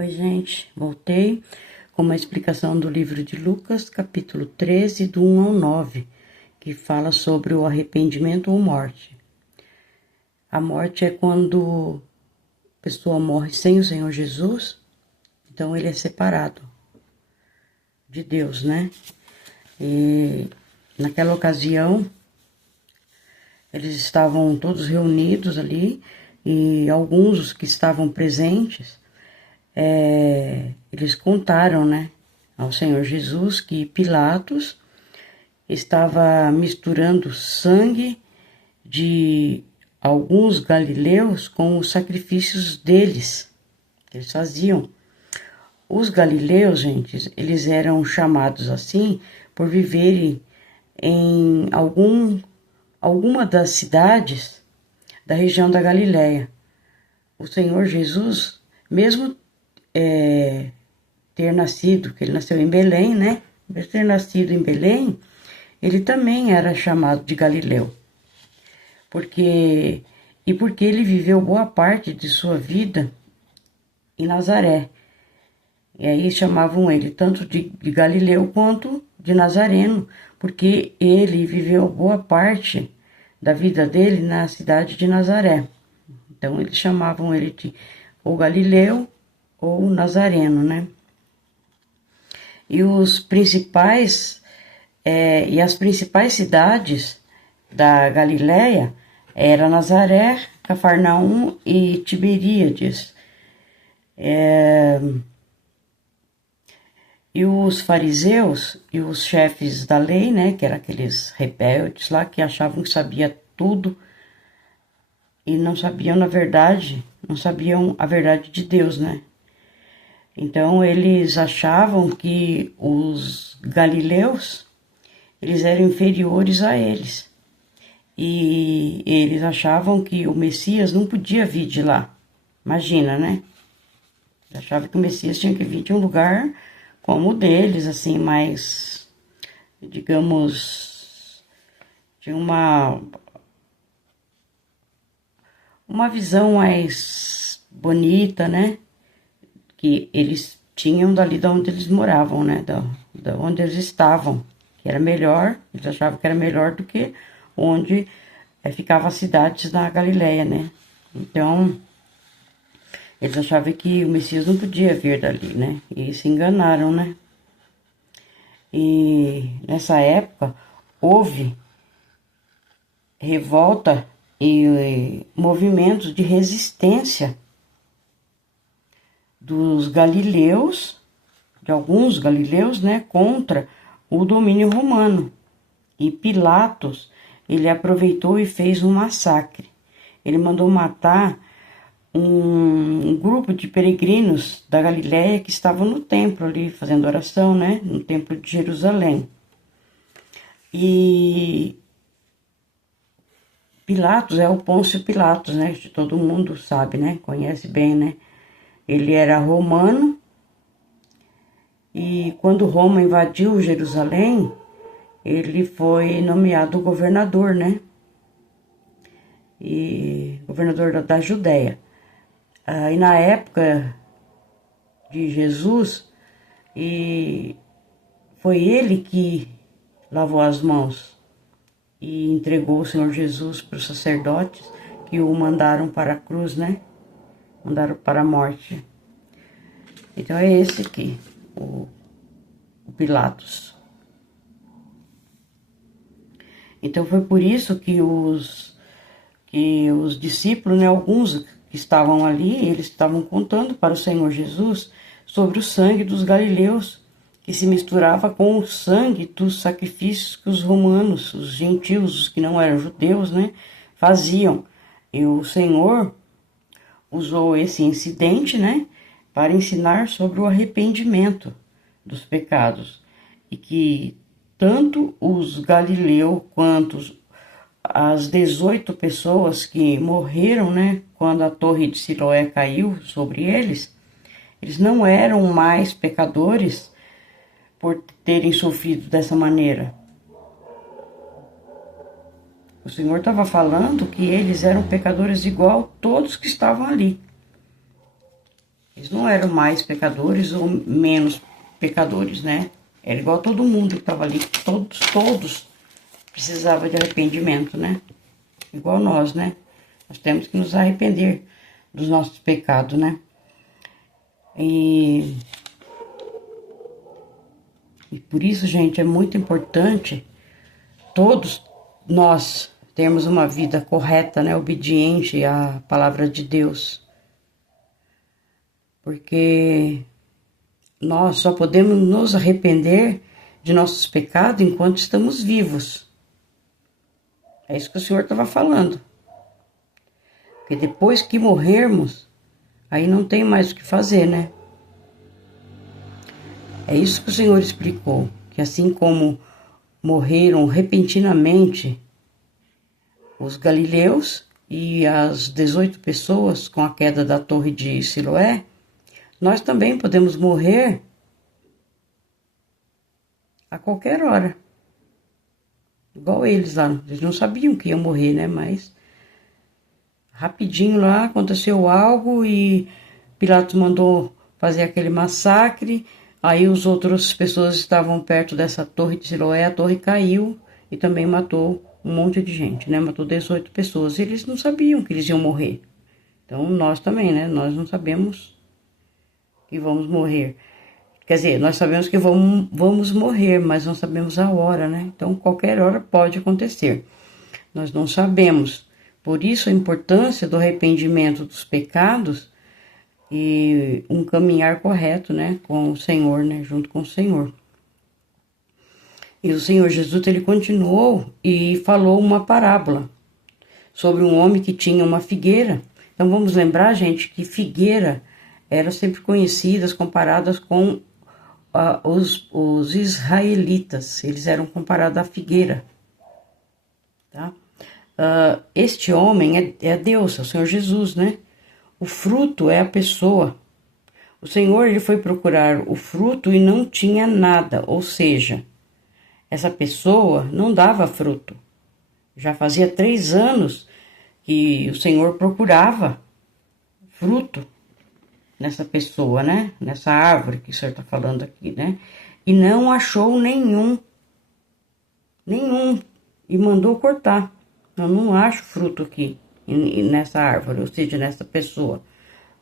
Oi, gente, voltei com uma explicação do livro de Lucas, capítulo 13, do 1 ao 9, que fala sobre o arrependimento ou morte. A morte é quando a pessoa morre sem o Senhor Jesus, então ele é separado de Deus, né? E naquela ocasião, eles estavam todos reunidos ali, e alguns dos que estavam presentes, eles contaram, né, ao Senhor Jesus que Pilatos estava misturando sangue de alguns galileus com os sacrifícios deles, que eles faziam. Os galileus, gente, eles eram chamados assim por viverem em alguma das cidades da região da Galileia. O Senhor Jesus, mesmo ter nascido, que ele nasceu em Belém, né? Mesmo ter nascido em Belém, ele também era chamado de Galileu. Porque ele viveu boa parte de sua vida em Nazaré. E aí chamavam ele tanto de Galileu quanto de Nazareno, porque ele viveu boa parte da vida dele na cidade de Nazaré. Então eles chamavam ele de ou Galileu ou Nazareno, né? E as principais cidades da Galileia era Nazaré, Cafarnaum e Tiberíades. E os fariseus e os chefes da lei, né, que eram aqueles rebeldes lá que achavam que sabia tudo e não sabiam a verdade de Deus, né? Então eles achavam que os galileus, eles eram inferiores a eles. E eles achavam que o Messias não podia vir de lá. Imagina, né? Eles achavam que o Messias tinha que vir de um lugar como o deles, assim, mais, digamos, de uma visão mais bonita, né? Que eles tinham dali de onde eles moravam, né? Da onde eles estavam, que era melhor, eles achavam que era melhor do que onde ficavam as cidades da Galileia, né? Então, eles achavam que o Messias não podia vir dali, né? E se enganaram, né? E nessa época houve revolta e movimentos de resistência dos galileus, de alguns galileus, né, contra o domínio romano. E Pilatos, ele aproveitou e fez um massacre. Ele mandou matar um grupo de peregrinos da Galileia que estavam no templo ali, fazendo oração, né, no templo de Jerusalém. E Pilatos é o Pôncio Pilatos, né, todo mundo sabe, né, conhece bem, né. Ele era romano e quando Roma invadiu Jerusalém, ele foi nomeado governador, né? E governador da Judéia. E na época de Jesus, foi ele que lavou as mãos e entregou o Senhor Jesus para os sacerdotes que o mandaram para a cruz, né? Mandaram para a morte. Então é esse aqui, o Pilatos. Então foi por isso que os discípulos, né, alguns que estavam ali, eles estavam contando para o Senhor Jesus sobre o sangue dos galileus, que se misturava com o sangue dos sacrifícios que os romanos, os gentios, os que não eram judeus, né, faziam. E o Senhor usou esse incidente, né, para ensinar sobre o arrependimento dos pecados. E que tanto os galileus quanto as 18 pessoas que morreram, né, quando a torre de Siloé caiu sobre eles, eles não eram mais pecadores por terem sofrido dessa maneira. O Senhor estava falando que eles eram pecadores igual todos que estavam ali. Eles não eram mais pecadores ou menos pecadores, né? Era igual a todo mundo que estava ali, todos precisavam de arrependimento, né? Igual nós, né? Nós temos que nos arrepender dos nossos pecados, né? E por isso, gente, é muito importante todos nós termos uma vida correta, né? Obediente à palavra de Deus. Porque nós só podemos nos arrepender de nossos pecados enquanto estamos vivos. É isso que o Senhor estava falando. Porque depois que morrermos, aí não tem mais o que fazer, né? É isso que o Senhor explicou, que assim como morreram repentinamente os galileus e as 18 pessoas com a queda da torre de Siloé, nós também podemos morrer a qualquer hora. Igual eles lá, eles não sabiam que iam morrer, né? Mas rapidinho lá aconteceu algo e Pilatos mandou fazer aquele massacre. Aí as outras pessoas estavam perto dessa torre de Siloé, a torre caiu e também matou um monte de gente, né? Matou 18 pessoas. Eles não sabiam que eles iam morrer. Então nós também, né? Nós não sabemos que vamos morrer. Quer dizer, nós sabemos que vamos morrer, mas não sabemos a hora, né? Então qualquer hora pode acontecer. Nós não sabemos. Por isso a importância do arrependimento dos pecados e um caminhar correto, né, com o Senhor, né, junto com o Senhor. E o Senhor Jesus, ele continuou e falou uma parábola sobre um homem que tinha uma figueira. Então vamos lembrar, gente, que figueira eram sempre conhecidas, comparadas com os israelitas. Eles eram comparados à figueira, tá? Este homem é Deus, é o Senhor Jesus, né? O fruto é a pessoa. O Senhor, ele foi procurar o fruto e não tinha nada, ou seja, essa pessoa não dava fruto. Já fazia 3 anos que o Senhor procurava fruto nessa pessoa, né? Nessa árvore que o Senhor está falando aqui, né? E não achou nenhum. E mandou cortar. Eu não acho fruto aqui nessa árvore, ou seja, nessa pessoa.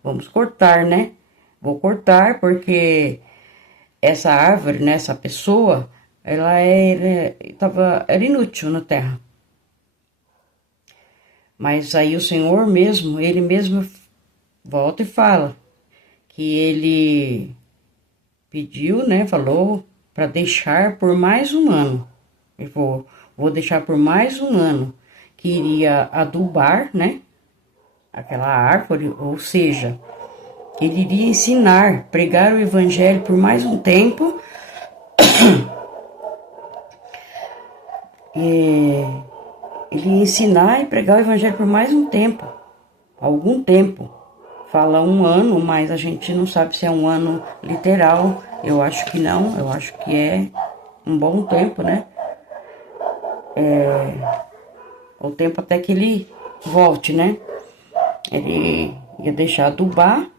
Vamos cortar, né? Vou cortar porque essa árvore, né, essa pessoa, ela era inútil na terra. Mas aí o Senhor mesmo, ele mesmo volta e fala que ele pediu, né, falou para deixar por mais um ano. Ele falou, vou deixar por mais um ano, que iria adubar, né, aquela árvore, ou seja, ele iria ensinar, pregar o evangelho por mais um tempo. Ele ia ensinar e pregar o evangelho por mais um tempo, algum tempo. Fala um ano, mas a gente não sabe se é um ano literal. Eu acho que não, eu acho que é um bom tempo, né? O tempo até que ele volte, né? Ele ia deixar adubar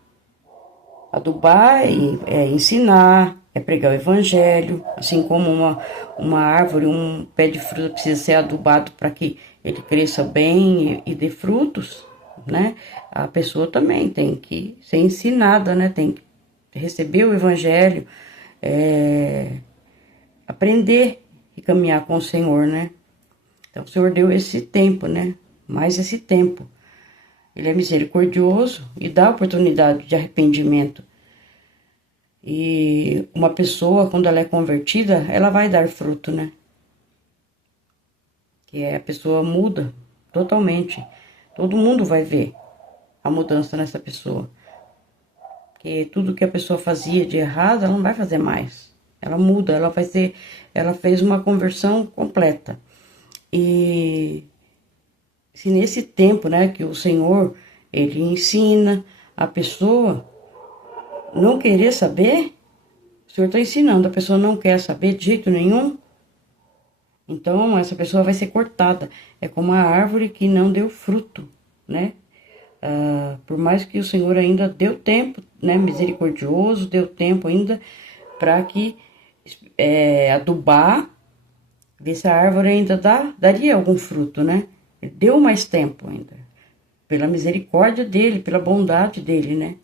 e ensinar, pregar o evangelho, assim como uma árvore, um pé de fruta precisa ser adubado para que ele cresça bem e dê frutos, né? A pessoa também tem que ser ensinada, né? Tem que receber o evangelho, aprender e caminhar com o Senhor, né? Então o Senhor deu esse tempo, né? Mais esse tempo. Ele é misericordioso e dá oportunidade de arrependimento. E uma pessoa, quando ela é convertida, ela vai dar fruto, né? Que a pessoa muda totalmente. Todo mundo vai ver a mudança nessa pessoa. Porque tudo que a pessoa fazia de errado, ela não vai fazer mais. Ela muda, ela fez uma conversão completa. E se nesse tempo, né, que o Senhor, ele ensina a pessoa não querer saber, o Senhor está ensinando, a pessoa não quer saber de jeito nenhum, então essa pessoa vai ser cortada. É como a árvore que não deu fruto, né? Por mais que o Senhor ainda deu tempo né, misericordioso, deu tempo ainda para que adubar, ver se a árvore ainda daria algum fruto, né? Ele deu mais tempo ainda, pela misericórdia dele, pela bondade dele, né?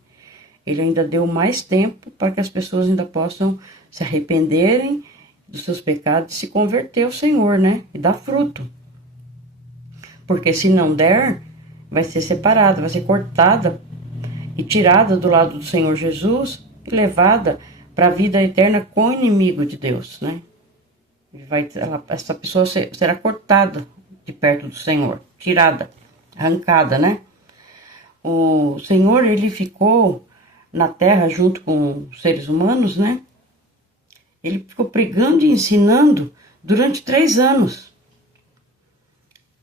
Ele ainda deu mais tempo para que as pessoas ainda possam se arrependerem dos seus pecados e se converter ao Senhor, né? E dar fruto. Porque se não der, vai ser separada, vai ser cortada e tirada do lado do Senhor Jesus e levada para a vida eterna com o inimigo de Deus, né? Essa pessoa será cortada de perto do Senhor, tirada, arrancada, né? O Senhor, ele ficou na terra junto com os seres humanos, né? Ele ficou pregando e ensinando durante 3 anos.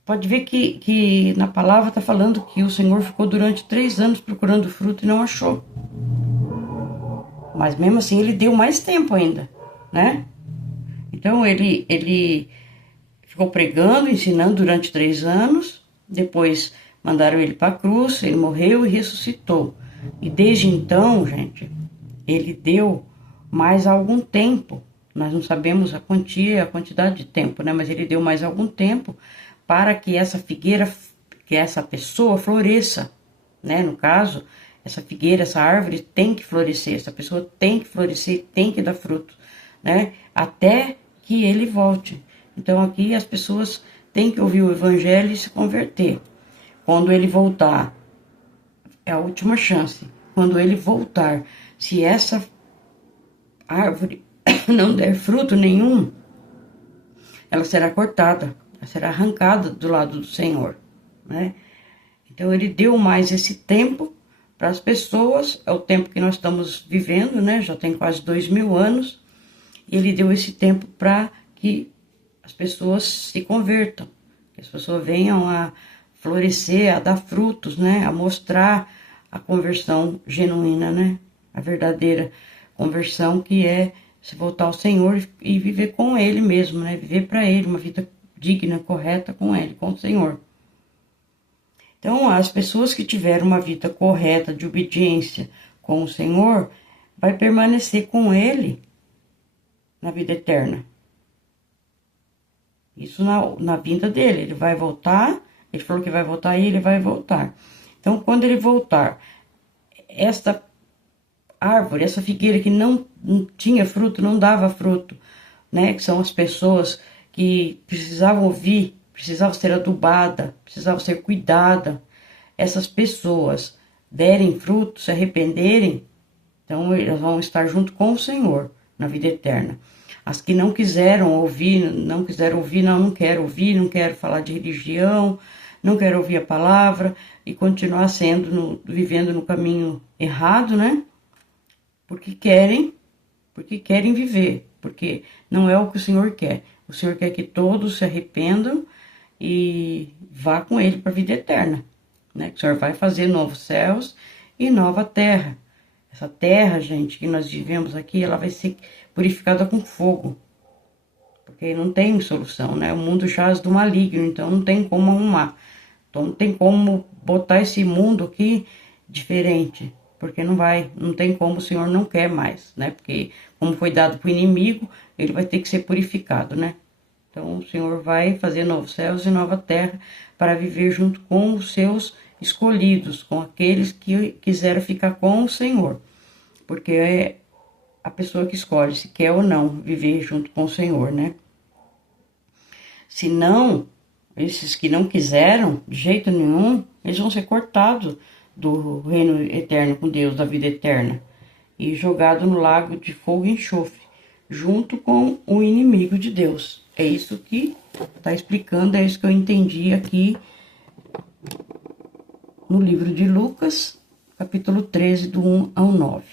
Pode ver que na palavra está falando que o Senhor ficou durante 3 anos procurando fruto e não achou. Mas mesmo assim ele deu mais tempo ainda, né? Então ele ficou pregando, ensinando durante 3 anos. Depois mandaram ele para a cruz, ele morreu e ressuscitou. E desde então, gente, ele deu mais algum tempo. Nós não sabemos a quantidade de tempo, né? Mas ele deu mais algum tempo para que essa figueira, que essa pessoa floresça, né? No caso, essa figueira, essa árvore tem que florescer, essa pessoa tem que florescer, tem que dar fruto, né? Até que ele volte. Então aqui as pessoas têm que ouvir o evangelho e se converter. Quando ele voltar, é a última chance. Quando ele voltar, se essa árvore não der fruto nenhum, ela será cortada, ela será arrancada do lado do Senhor, né? Então ele deu mais esse tempo para as pessoas, é o tempo que nós estamos vivendo, né? Já tem quase 2000 anos, e ele deu esse tempo para que as pessoas se convertam, que as pessoas venham a florescer, a dar frutos, né? A mostrar a conversão genuína, né? A verdadeira conversão, que é se voltar ao Senhor e viver com Ele mesmo, né? Viver para Ele, uma vida digna, correta com Ele, com o Senhor. Então, as pessoas que tiveram uma vida correta, de obediência com o Senhor, vai permanecer com Ele na vida eterna. Isso na vinda dele. Ele vai voltar, ele falou que vai voltar e ele vai voltar. Então, quando ele voltar, esta árvore, essa figueira que não tinha fruto, não dava fruto, né? Que são as pessoas que precisavam ouvir, precisavam ser adubada, precisavam ser cuidada. Essas pessoas derem fruto, se arrependerem, então elas vão estar junto com o Senhor na vida eterna. As que não quiseram ouvir, não quero ouvir, não quero falar de religião, não quero ouvir a palavra e continuar vivendo no caminho errado, né? Porque querem viver, porque não é o que o Senhor quer. O Senhor quer que todos se arrependam e vá com Ele para a vida eterna, né? Que o Senhor vai fazer novos céus e nova terra. Essa terra, gente, que nós vivemos aqui, ela vai ser purificada com fogo, porque não tem solução, né? O mundo jaz do maligno, então não tem como arrumar. Então não tem como botar esse mundo aqui diferente, porque não tem como, o Senhor não quer mais, né? Porque como foi dado para o inimigo, ele vai ter que ser purificado, né? Então o Senhor vai fazer novos céus e nova terra para viver junto com os seus escolhidos, com aqueles que quiseram ficar com o Senhor, porque é a pessoa que escolhe se quer ou não viver junto com o Senhor, né? Se não, esses que não quiseram, de jeito nenhum, eles vão ser cortados do reino eterno com Deus, da vida eterna, e jogados no lago de fogo e enxofre, junto com o inimigo de Deus. É isso que está explicando, é isso que eu entendi aqui no livro de Lucas, capítulo 13, do 1 ao 9.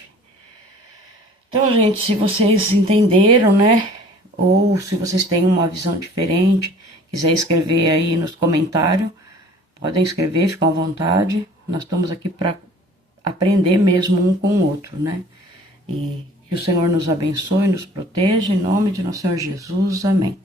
Então, gente, se vocês entenderam, né, ou se vocês têm uma visão diferente, quiser escrever aí nos comentários, podem escrever, ficam à vontade. Nós estamos aqui para aprender mesmo um com o outro, né? E que o Senhor nos abençoe, nos proteja, em nome de nosso Senhor Jesus. Amém.